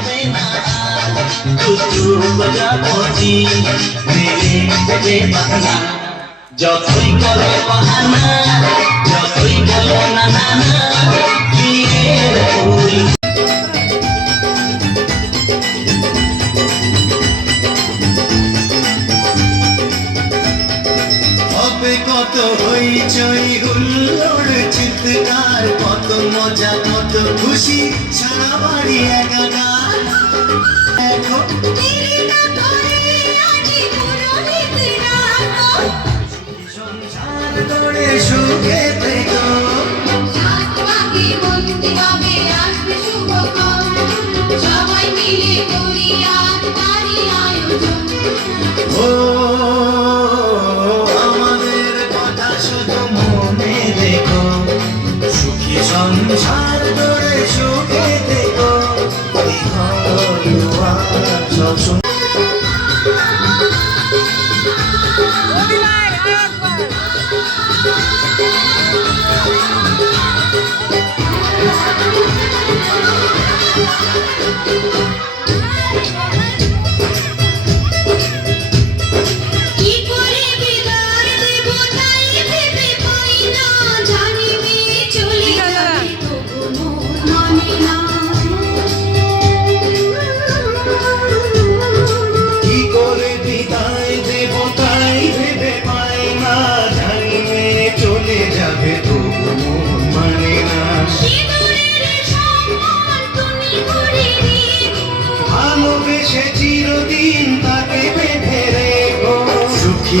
হবে না কুচু প্রজাপতি মেরে দেবে বাংলা যতই করো বাহানা যতই বলো না না না বিয়ের ফুল হবে কত হইচই হুল্লোড় চিৎকার কত মজা কত খুশি সারা বাড়ি একাকার এখন সংসার গড়ে সুখে থেকো সবাই মিলে করি আর তারই আয়োজন ও আমাদের কথা শুধু মনে রেখো সুখী সংসার গড়ে সুখে থেকো সব চিরদিন তাকে বেঁধে রেখো সুখী